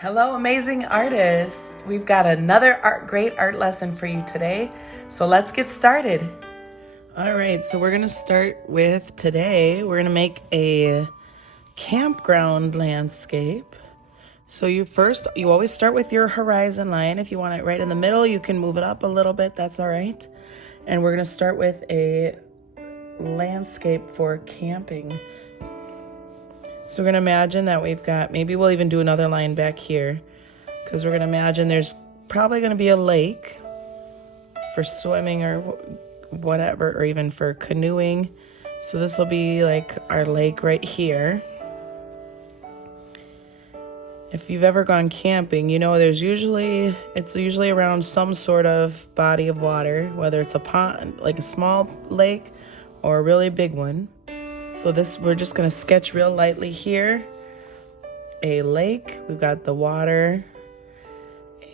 Hello, amazing artists. We've got another great art lesson for you today. So let's get started. All right, so we're going to start with today. We're going to make a campground landscape. So you always start with your horizon line. If you want it right in the middle, you can move it up a little bit. That's all right. And we're going to start with a landscape for camping. So we're going to imagine that we've got, maybe we'll even do another line back here, because we're going to imagine there's probably going to be a lake for swimming or whatever, or even for canoeing. So this will be like our lake right here. If you've ever gone camping, you know it's usually around some sort of body of water, whether it's a pond, like a small lake, or a really big one. So we're just going to sketch real lightly here. A lake, we've got the water,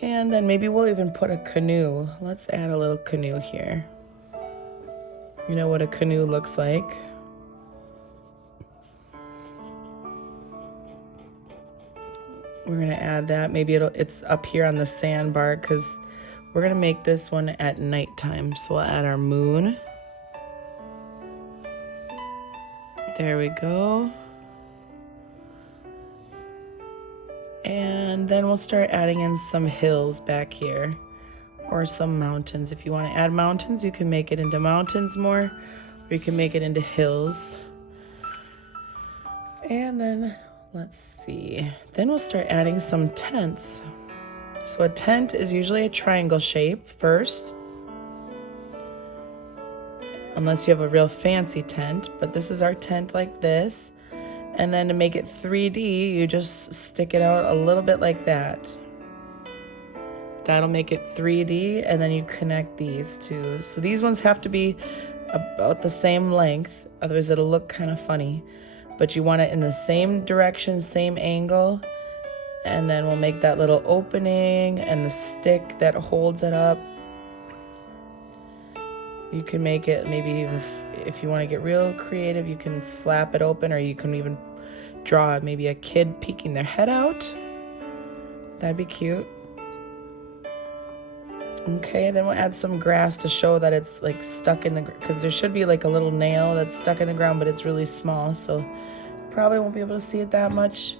and then maybe we'll even put a canoe. Let's add a little canoe here. You know what a canoe looks like. We're going to add that. Maybe it's up here on the sandbar, because we're going to make this one at nighttime. So we'll add our moon. There we go. And then we'll start adding in some hills back here, or some mountains. If you want to add mountains, you can make it into mountains more, or you can make it into hills. And then, let's see. Then we'll start adding some tents. So a tent is usually a triangle shape first, unless you have a real fancy tent, but this is our tent like this. And then to make it 3D, you just stick it out a little bit like that. That'll make it 3D, and then you connect these two. So these ones have to be about the same length, otherwise it'll look kind of funny. But you want it in the same direction, same angle, and then we'll make that little opening and the stick that holds it up. You can make it, maybe even if you want to get real creative, you can flap it open, or you can even draw maybe a kid peeking their head out. That'd be cute. Okay, then we'll add some grass to show that it's like stuck in because there should be like a little nail that's stuck in the ground, but it's really small, so probably won't be able to see it that much.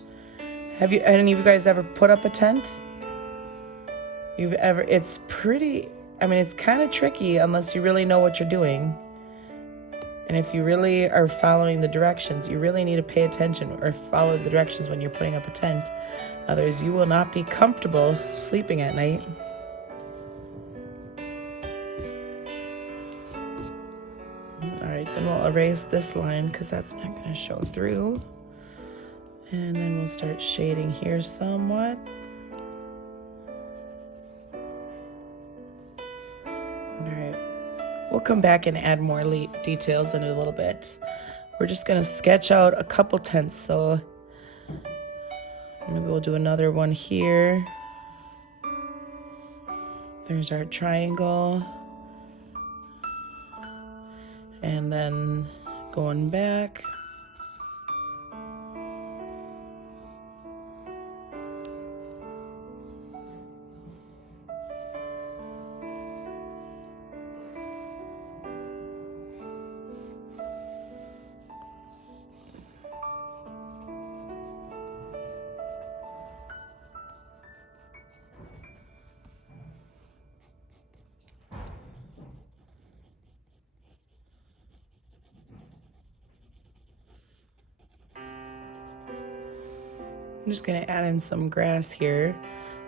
Have any of you guys ever put up a tent? It's pretty, it's kind of tricky unless you really know what you're doing. And if you really are following the directions, you really need to pay attention or follow the directions when you're putting up a tent. Otherwise, you will not be comfortable sleeping at night. All right, then we'll erase this line because that's not going to show through. And then we'll start shading here somewhat. We'll come back and add more details in a little bit. We're just going to sketch out a couple tents. So maybe we'll do another one here. There's our triangle. And then going back. I'm just going to add in some grass here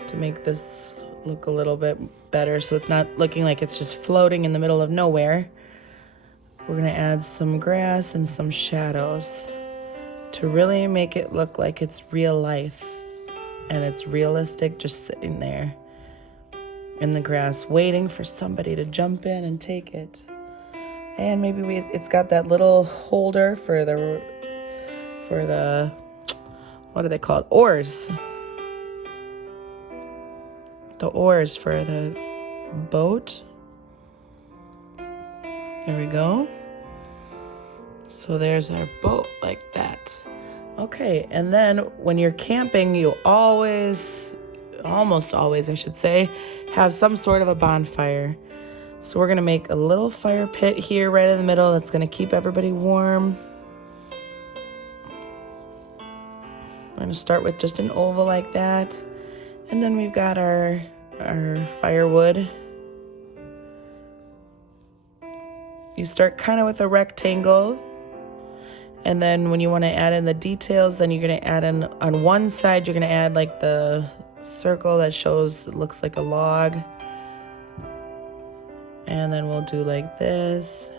to make this look a little bit better, so it's not looking like it's just floating in the middle of nowhere. We're going to add some grass and some shadows to really make it look like it's real life and it's realistic, just sitting there in the grass waiting for somebody to jump in and take it. And maybe it's got that little holder for the what are they called? Oars. The oars for the boat. There we go. So there's our boat like that. Okay, and then when you're camping, you almost always, I should say, have some sort of a bonfire. So we're gonna make a little fire pit here right in the middle that's gonna keep everybody warm. We're gonna start with just an oval like that. And then we've got our firewood. You start kind of with a rectangle. And then when you want to add in the details, then you're going to add in on one side, you're going to add like the circle that shows, it looks like a log. And then we'll do like this.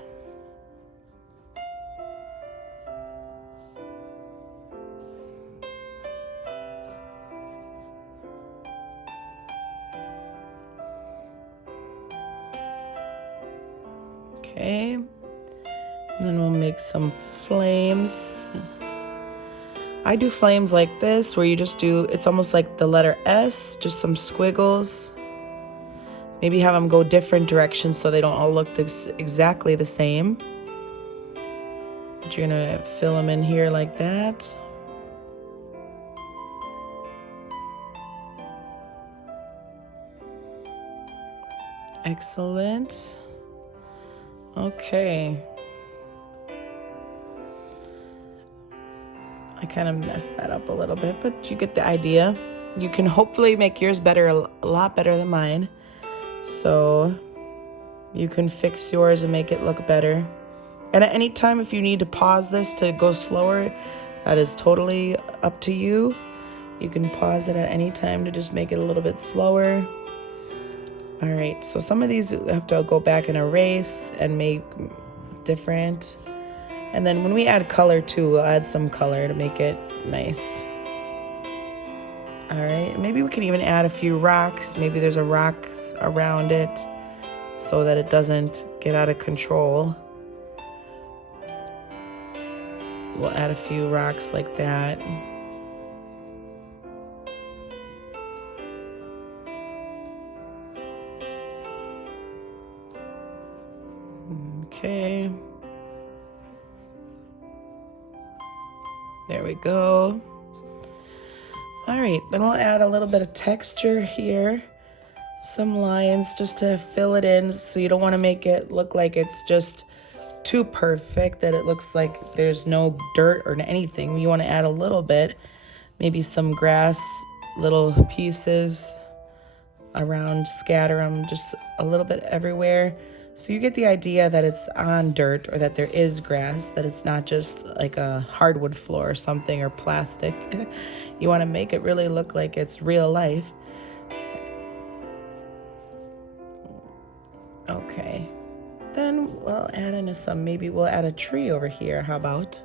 Okay. And then we'll make some flames. I do flames like this, where you just do, it's almost like the letter S, just some squiggles. Maybe have them go different directions so they don't all look exactly the same. But you're gonna fill them in here like that. Excellent. Okay. I kind of messed that up a little bit, but you get the idea. You can hopefully make yours better, a lot better than mine. So you can fix yours and make it look better. And at any time, if you need to pause this to go slower, that is totally up to you. You can pause it at any time to just make it a little bit slower. All right, so some of these have to go back and erase and make different. And then when we add color too, we'll add some color to make it nice. All right, maybe we can even add a few rocks. Maybe there's a rocks around it so that it doesn't get out of control. We'll add a few rocks like that. Okay. There we go. All right, then we'll add a little bit of texture here. Some lines just to fill it in, so you don't want to make it look like it's just too perfect, that it looks like there's no dirt or anything. You want to add a little bit, maybe some grass, little pieces around, scatter them just a little bit everywhere. So you get the idea that it's on dirt, or that there is grass, that it's not just like a hardwood floor or something, or plastic. You want to make it really look like it's real life. Okay. Then we'll add in maybe we'll add a tree over here. How about?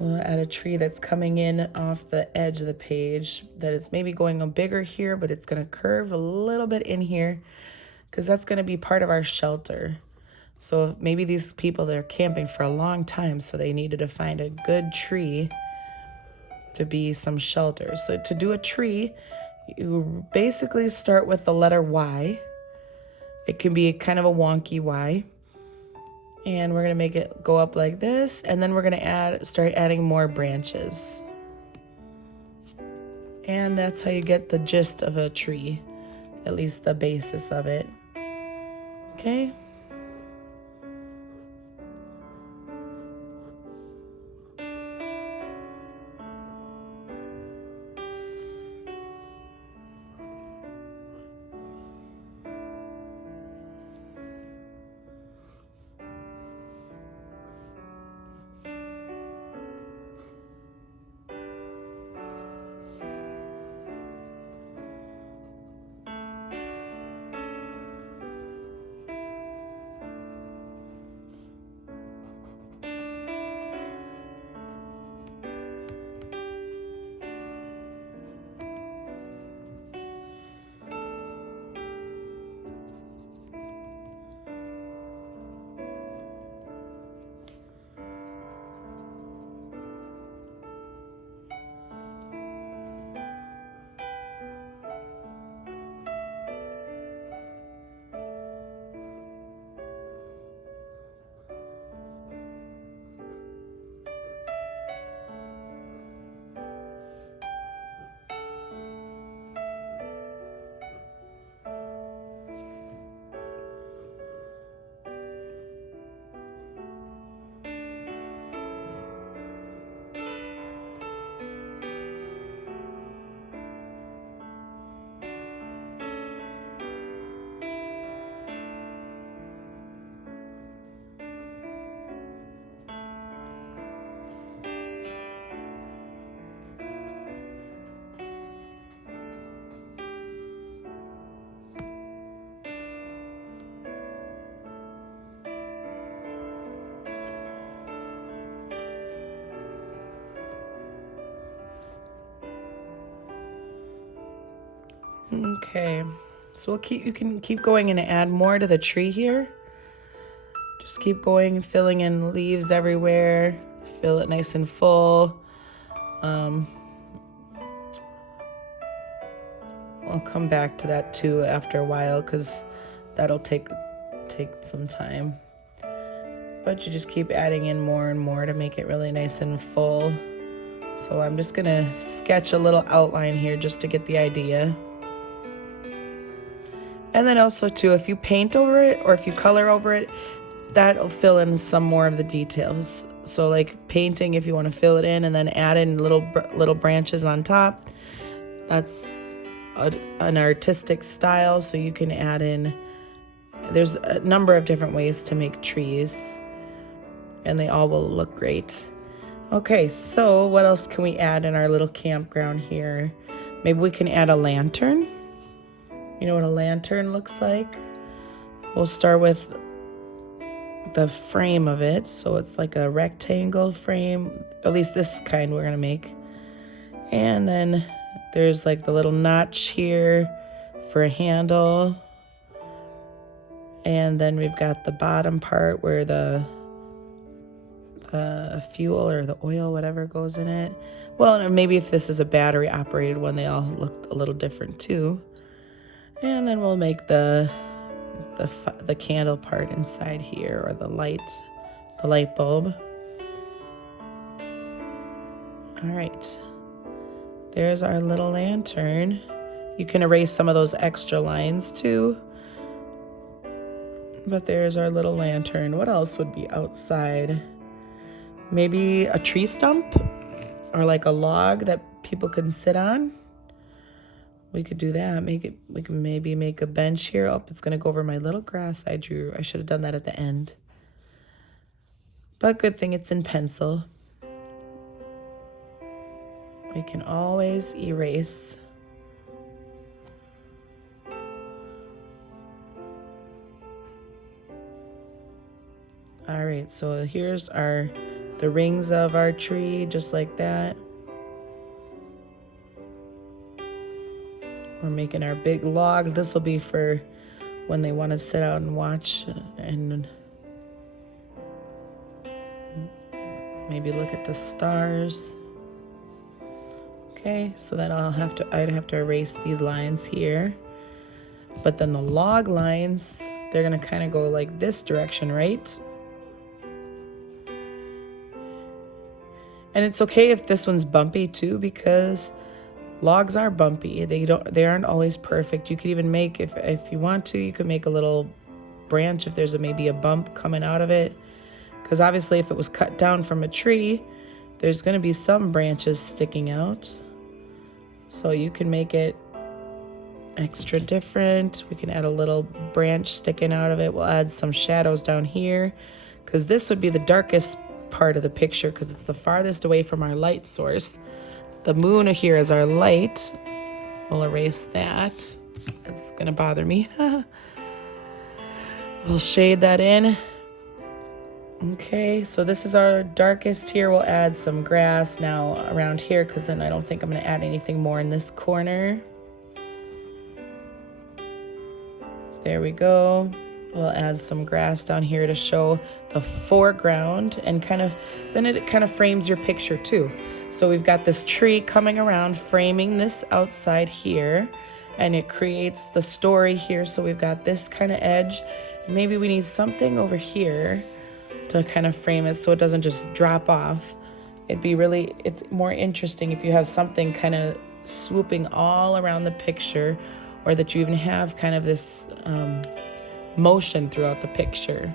We'll add a tree that's coming in off the edge of the page, that it's maybe going a bigger here, but it's going to curve a little bit in here, because that's going to be part of our shelter. So maybe these people, they're camping for a long time, so they needed to find a good tree to be some shelter. So to do a tree, you basically start with the letter Y. It can be kind of a wonky Y. And we're going to make it go up like this, and then we're going to start adding more branches. And that's how you get the gist of a tree, at least the basis of it. Okay. Okay, so you can keep going and add more to the tree here. Just keep going and filling in leaves everywhere. Fill it nice and full. I'll come back to that too after a while because that'll take some time. But you just keep adding in more and more to make it really nice and full. So I'm just gonna sketch a little outline here just to get the idea. And then also too, if you paint over it or if you color over it, that'll fill in some more of the details. So like painting, if you want to fill it in and then add in little branches on top, that's an artistic style. So you can add in, there's a number of different ways to make trees and they all will look great. Okay, so what else can we add in our little campground here? Maybe we can add a lantern. You know what a lantern looks like? We'll start with the frame of it. So it's like a rectangle frame, at least this kind we're gonna make. And then there's like the little notch here for a handle. And then we've got the bottom part where the fuel or the oil, whatever goes in it. Well, maybe if this is a battery operated one, they all look a little different too. And then we'll make the candle part inside here, or the light bulb. All right, there's our little lantern. You can erase some of those extra lines too. But there's our little lantern. What else would be outside? Maybe a tree stump or like a log that people can sit on. We could do that. We can maybe make a bench here. Oh, it's gonna go over my little grass I drew. I should have done that at the end. But good thing it's in pencil. We can always erase. All right, so here's the rings of our tree, just like that. We're making our big log. This will be for when they want to sit out and watch and maybe look at the stars. Okay, so then I'd have to erase these lines here. But then the log lines, they're gonna kind of go like this direction, right? And it's okay if this one's bumpy too, because logs are bumpy. They aren't always perfect. You could even make, if you want to, you could make a little branch if there's maybe a bump coming out of it. Because obviously if it was cut down from a tree, there's going to be some branches sticking out. So you can make it extra different. We can add a little branch sticking out of it. We'll add some shadows down here, because this would be the darkest part of the picture because it's the farthest away from our light source. The moon here is our light. We'll erase that. It's gonna bother me. We'll shade that in. Okay, so this is our darkest here. We'll add some grass now around here because then I don't think I'm gonna add anything more in this corner. There we go. We'll add some grass down here to show the foreground and then it kind of frames your picture too. So we've got this tree coming around, framing this outside here, and it creates the story here. So we've got this kind of edge. Maybe we need something over here to kind of frame it so it doesn't just drop off. It's more interesting if you have something kind of swooping all around the picture, or that you even have kind of this motion throughout the picture.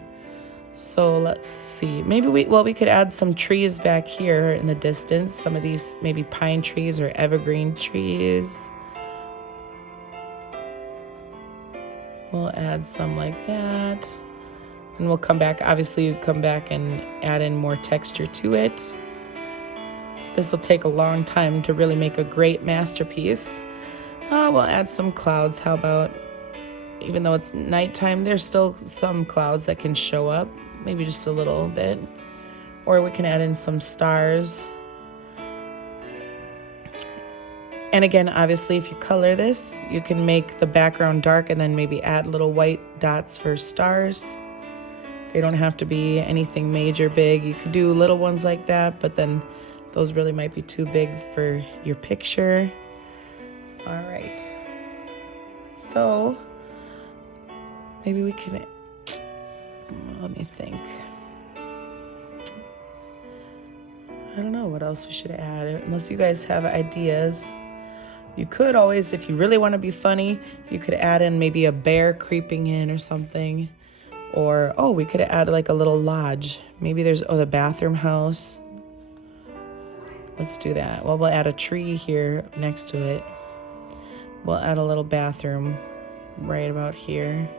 So let's see, maybe we could add some trees back here in the distance, some of these maybe pine trees or evergreen trees. We'll add some like that, and we'll come back, obviously come back and add in more texture to it. This will take a long time to really make a great masterpiece. We'll add some clouds. How about, even though it's nighttime, there's still some clouds that can show up, maybe just a little bit. Or we can add in some stars. And again, obviously, if you color this, you can make the background dark and then maybe add little white dots for stars. They don't have to be anything major big. You could do little ones like that, but then those really might be too big for your picture. All right. So maybe we can, let me think. I don't know what else we should add, unless you guys have ideas. You could always, if you really want to be funny, you could add in maybe a bear creeping in or something. Or, oh, we could add like a little lodge. Maybe there's, oh, the bathroom house. Let's do that. Well, we'll add a tree here next to it. We'll add a little bathroom right about here.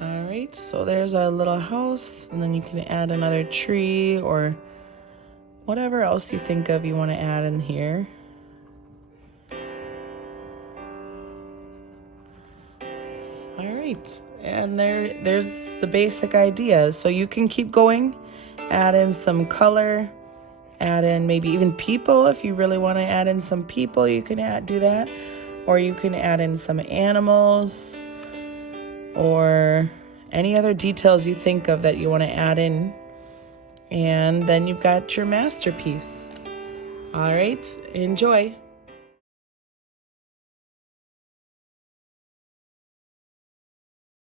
All right, so there's a little house, and then you can add another tree or whatever else you think of you want to add in here. All right, and there's the basic idea. So you can keep going, add in some color, add in maybe even people. If you really want to add in some people, you can do that. Or you can add in some animals or any other details you think of that you want to add in. And then you've got your masterpiece. All right, enjoy.